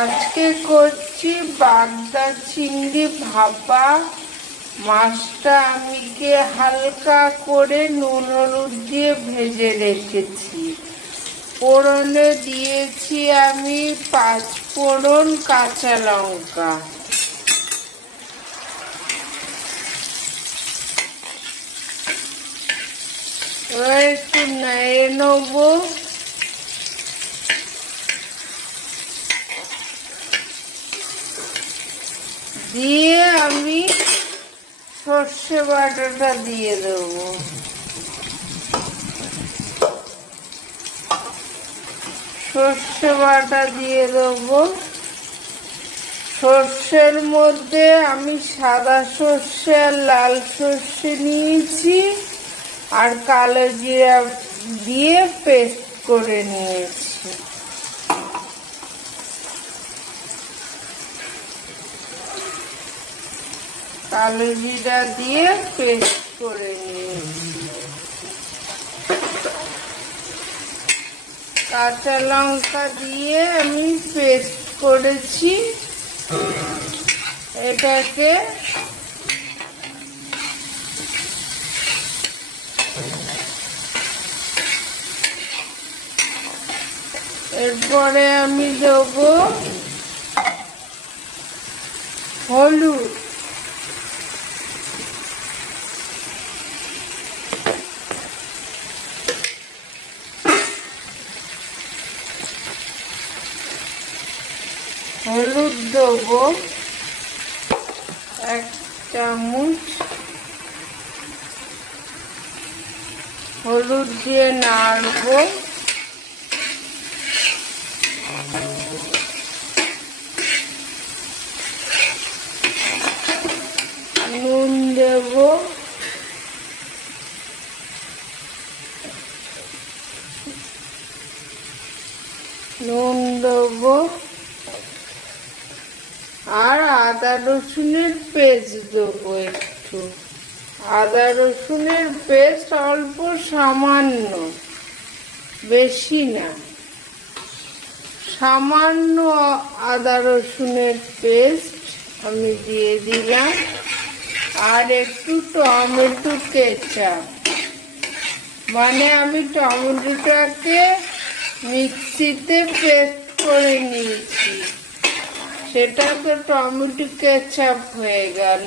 আজকে করছি বাগদা চিংড়ি ভাপা। মাছটা আমি হালকা করে নুন হলুদ দিয়ে ভেজে রেখেছি। ফোড়নে দিয়েছি আমি 5 ফোড়ন, কাঁচা লঙ্কা। একটু নেড়ে নেবো। দিয়ে আমি সর্ষে বাটাটা দিয়ে দেবো। সর্ষে বাটা দিয়ে দেবো। সর্ষের মধ্যে আমি সাদা সর্ষে আর লাল সর্ষে নিয়েছি, আর কালো জিরা দিয়ে পেস্ট করে নিয়েছি। কালো জিরা দিয়ে পেস্ট করে নিয়েছি। কাঁচা লঙ্কা দিয়ে আমি পেস্ট করেছি। এটাকে এরপরে আমি দেবো হলুদ, হলুদ দেবো 1 চামচ। হলুদ দিয়ে নাড়বো। নুন দেবো। নুন দেবো আর আদা রসুনের পেস্ট দেবো একটু। আদা রসুনের পেস্ট অল্প সামান্য, বেশি না, সামান্য আদা রসুনের পেস্ট আমি দিয়ে দিলাম। আর একটু টমেটো কেচাপ, মানে আমি টমেটোটাকে মিক্সিতে পেস্ট করে নিয়েছি, সেটা তো টমেটো কেচাপ হয়ে গেল।